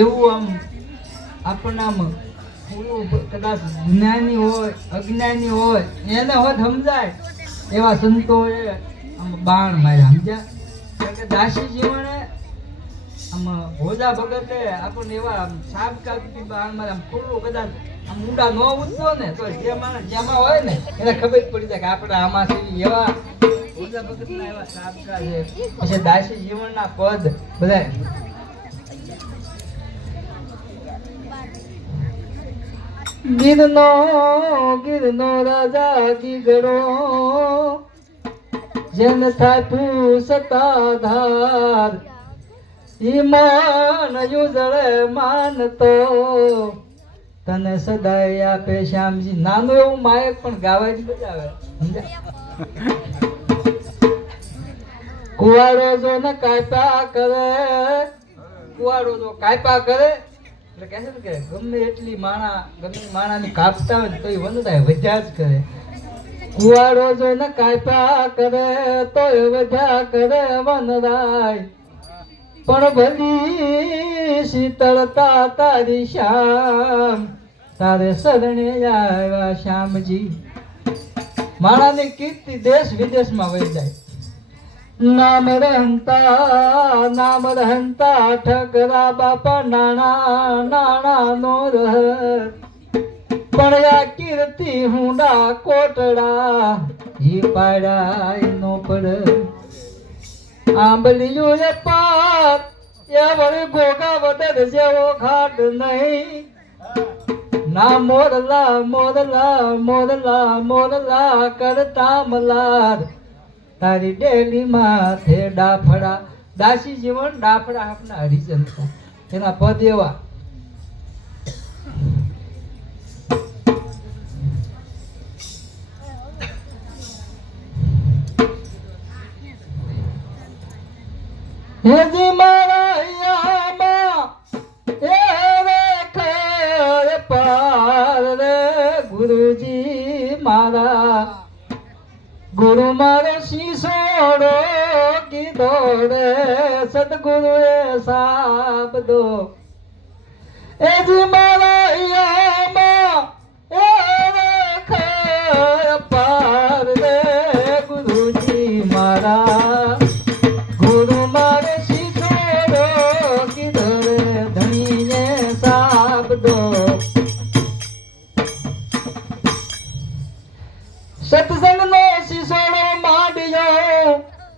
એવું આમ આપણને આમ પૂરું કદાચ જ્ઞાની હોય, અજ્ઞાની હોય, એને હોત સમજાય. એવા સંતોએ આમ બાણ માર્યા, સમજ્યા? કારણ કે દાસી જીવને આમ ભોજા ભગતે આપણને એવા આમ સાબકા બાણ મારે આમ ખુલ્લું કદાચ આમ ઊંડા ન ઉતરો ને, તો જે માણસ જેમાં હોય ને, એને ખબર જ પડી જાય કે આપણે આમાંથી એવા ભોજા ભગતના એવા સાબકા છે. પછી દાસી જીવનના પદ બધા ગીરનો ગીરનો રાજા ગીગડો જેન થાતું સતાધાર ઈમાન યુજળે માનતો. તને સદાય આપે શ્યામજી. નાનું એવું માયક પણ ગાવા જ બજાવે કુવાડો જો ને કાપ્યા કરે, કુવાડો જો કાપ્યા કરે એટલે કહે છે કે ગમે એટલી માણા ગમે માણાની કાપતા હોય તો એ વંદાય વધ્યા જ કરે. કુવાડો જો ને કાપ્યા કરે તો એ વધ્યા કરે વનરાય. પણ ભલી શીતળતા તારી શ્યામ. તારે શરણે આવ્યા શ્યામજી. માણાની કીર્તિ દેશ વિદેશમાં વહી જાય. નામ રહંતા નામ રહંતા, ઠગરા બાપા નાણા નાણા નો રહ. પણ આ કીર્તિ હુંડા કોટડા, ઈ પાડાય નો પડ. આંબલિયું એ પાર એ વળી ગોગા વદર જેવો ખાટ નહીં. ના મોરલા મોરલા મોરલા મોરલા કરતા મલાર. તારી ડેલી માથે ડાફડા. દાસી જીવન ડાફડા આપના હરિજન એના પદ એવા. હેજી મારા મારો શીશોડો કીધો રે સદગુરુએ એ સાબ દો. એ જી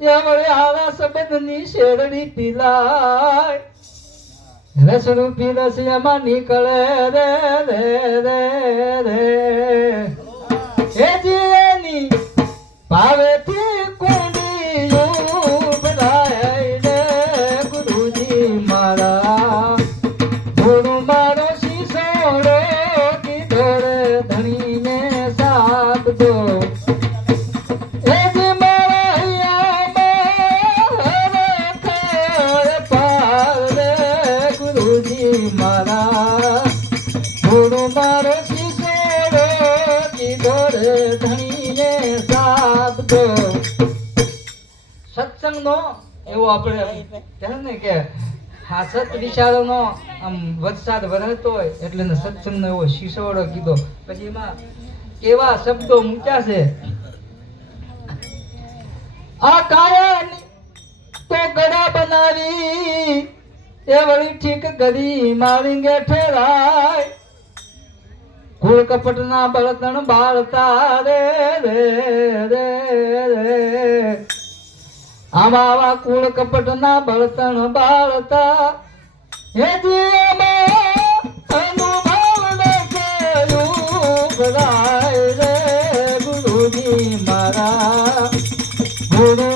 વળે આવા શબ્દની શેરડી પીલાય. રસ રૂપી રસ એમાં નીકળે રે રે રે રે. એ જીની પાવેથી એવો આપણે કહે ને કે આ સત વિચારોનો આમ વરસાદ વરસતો હોય એટલે સત્સંગનો એવો શિશોડો કીધો. પછી એમાં કેવા શબ્દો મૂક્યા છે? આ કાયન તો ગળા બનાવી, એ વળી ઠીક કરી મારી ગેઠે રાય. કુળ કપટના બળતણ બાળતા રે રે રે રે. આવા આવા કુળ કપટના બળતણ બાળતા. હે ગુરુજી મારા. ગુરુ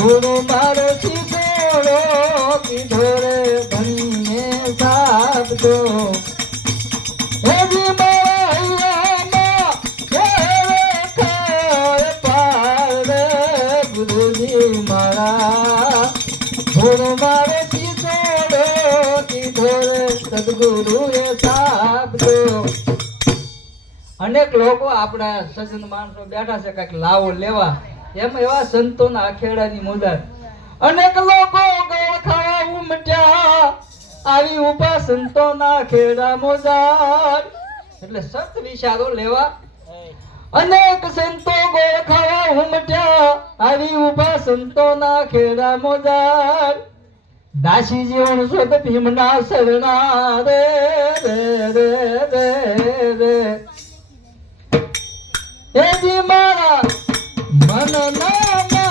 ગુરુ મારો શિશોડો કીધો રે ધણીને સાબજો રે ગુરુજી ગુરુ મારો શિશોડો કીધો રે સદગુરુએ સાબજો અનેક લોકો આપણા સજ્જન માણસો બેઠા છે, કંઈક લાવો લેવા. એમ એવા સંતોના અખેડાની મોદાર. અનેક લોકો ગોળ ખાવા ઉમટ્યા. આવી ઊભા સંતોના ખેડા મોજાર એટલે સત વિચારો લેવા. અનેક સંતો ગોળ ખાવા ઉમટ્યા. આવી ઊભા સંતોના ખેડા મોજાર દાસી જીવન સુખ ભીમના શરણા રે રે રે રે રે. એજી મારા મનના માટે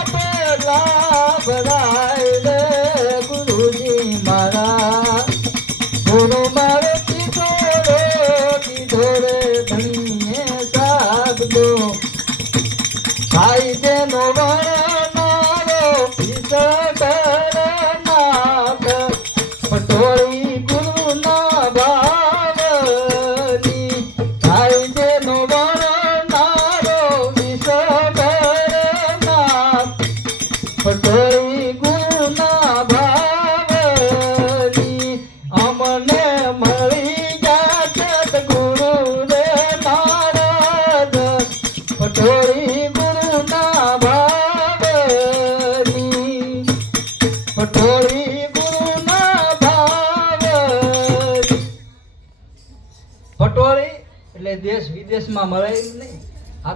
લાભરાય રે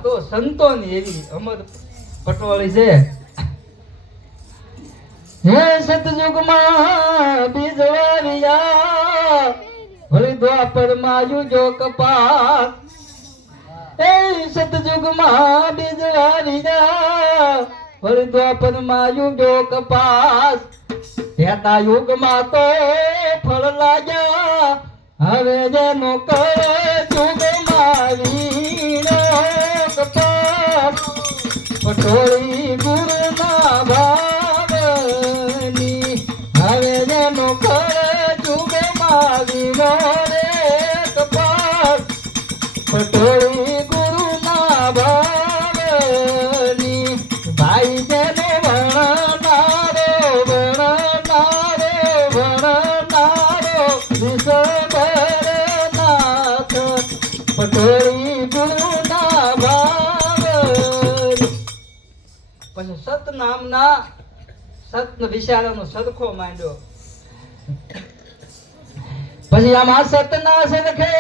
તો સંતોની એવી અમર પટવાળી છે. હે સતયુગમાં બીજ વાવ્યા વળી દ્વાપરમાં યુજો કપાસ એ સતયુગમાં બીજ વાવ્યા વળી દ્વાપરમાં યુજો કપાસ ત્રેતા યુગમાં તો ફળ લાગ્યા, હવે જેનો કરે વીણો પટોળી ગુરુના પછી સત વિચારોનો સરખો માંડ્યો. પછી આમાં સતના સરખે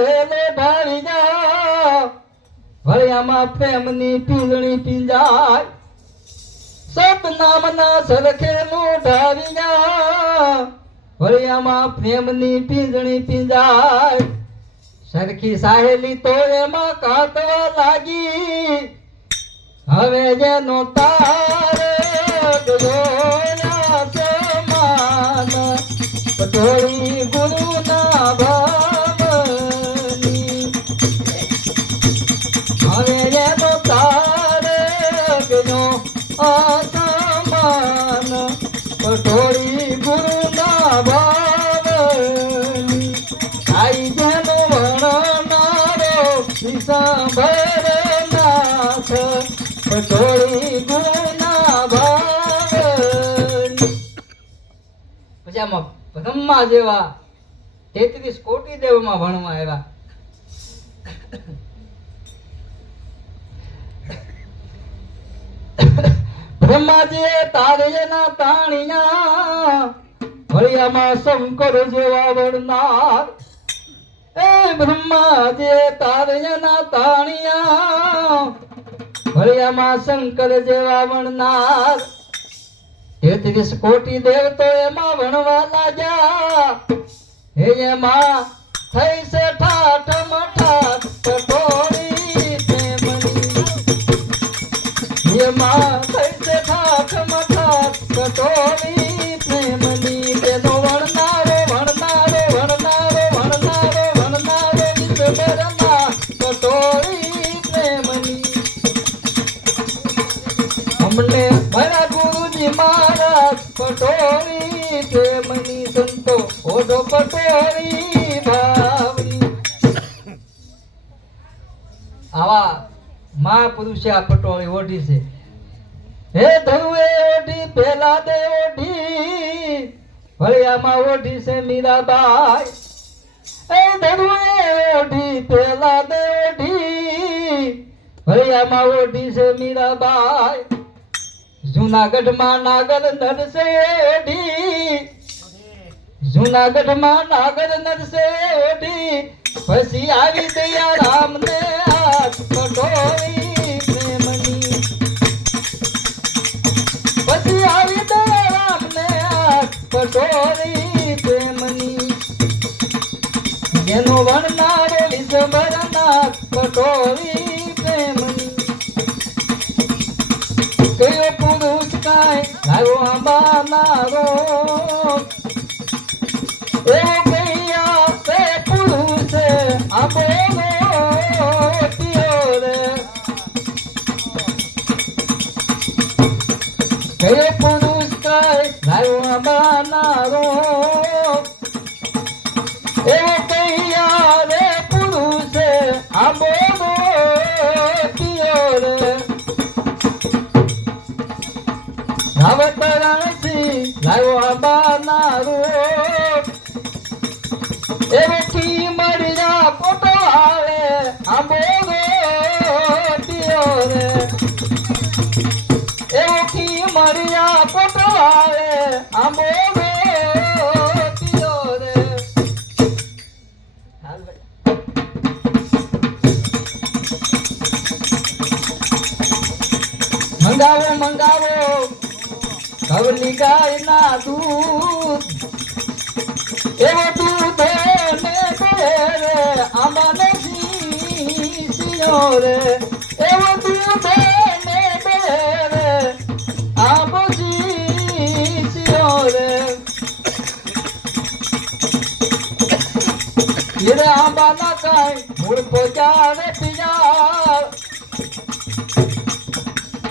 લે ભાવી જા. વળી આમાં પ્રેમની પીલણી પીંજાય. સતનામના સરખે મોઢાવી જા. વળી પ્રેમની પીંજણી પીંજાય. સરખી સાહેલી તો એમાં કાતવા લાગી. હવે જેનો તારે સમાન પટોળી ગુરુના ભાવની. હવે જેનો તારે ગયો અસમાન, પટોળી ગુરુના ભાવની. આઈ જેનો વર્ણનારો વિસાંભરનાથ ગુરુના ભાવની પછી આમાં બ્રહ્મા જેવા તેત્રીસ કોટી દેવમાં ભણવા આવ્યા. બ્રહ્માજીએ તારેના તાણિયા, ભળિયામાં શંકર જેવા વળનાર એ બ્રહ્માજીએ તારેના તાણિયા ભળિયામાં શંકર જેવા વણનાર. તેત્રીસ કોટી દેવ તો એમાં ભણવા લાગ્યા. હે એમાં થઈ છે ઠાઠ મઠાઠ આવા મહાપુરુષે આ પટોળી ઓઢી છે. હે ધનુએ ઓઢી પેલા દે ઓઢી. વળિયામાં ઓઢી છે મીરાબાઈ. એ ધનુએ ઓઢી પેલા દે ઓઢી. વળિયામાં ઓઢી છે મીરાબાઈ. જુનાગઢમાં નાગર નડશે ઓઢી જુનાગઢમાં નાગર નરસે ઓઢી પછી આવી દયા રામને હાથ પટોળી પ્રેમની. પછી આવી દયા રામને હાથ પટોળી પ્રેમની. જેનો વરનારો વિશ્વભરના પટોળી પ્રેમની. કયો પુરુષ કાય લાવ્યો આંબા તે પુરુષ આંબો પીયો રે મંગાવો મંગાવો કવલી ગાયના દૂધ એવો દૂધ ને રે આંબાને શીશિયો રે હીરે આંબાના કાંઈ મૂળ પોચારે પિયા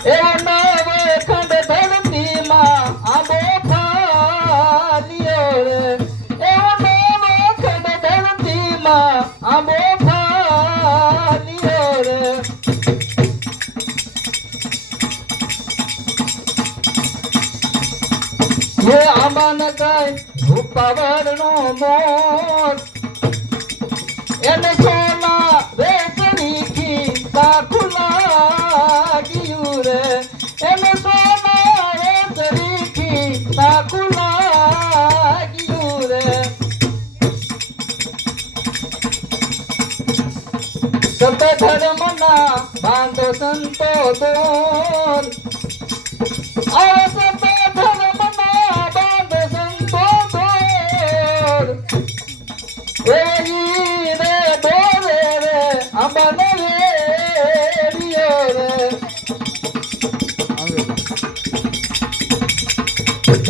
એવો નવે ખંડ ધરતીમાં આંબો ફાલ્યો રે એવો નવે ખંડ ધરતીમાં આંબો ફાલ્યો રે એ આંબા ન કઈ રૂપાવરનો મોર સત ધર્મના બાંધો સંતો દોર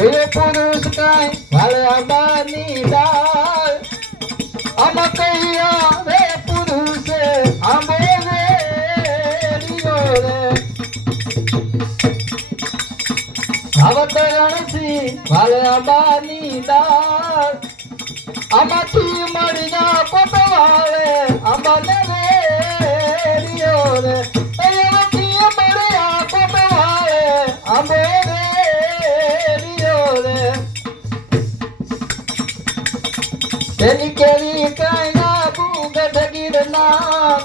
એ પુરુષ કાંઈ વાળે અંબાની ડાળ અમ કૈયા રે પુરુષ આંબો વેરિયો રે. ભાવત રણસી વાળે દાળ, આમાંથી મળીના પટવાળે આંબાને રેડિયો રે. અહીંયાથી મળ્યા કોટવાળે આંબે તેની કેરી કાંઈ ના બુગઢ ગીરના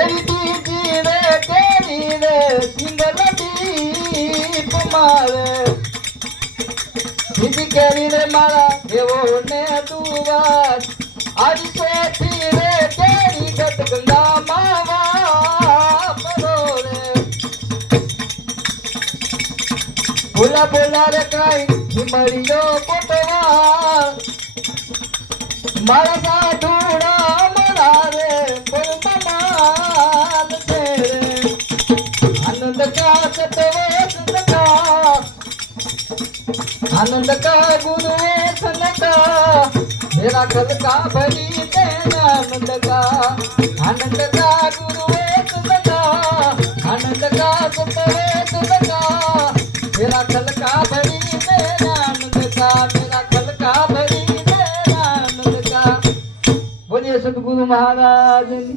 એરી બીજી રે કેરી રે સિંગલ દીપ મારે બીજી કેરી રે મારા એવો ને દુવાર. આજી શેઠી રે કેરી ગત ગંગા માવા બોલા બોલા રે કાઈ હિમળિયો પોટવા મારા સાધુડા મારા રે ફૂલ છે આનંદ કા સતવત કા આનંદ કા ગુરુ સનકા મેરા કલ કા ભરી તે આનંદ કા આનંદ કા ગુરુ સદગુરુ મહારાજની એ આનંદ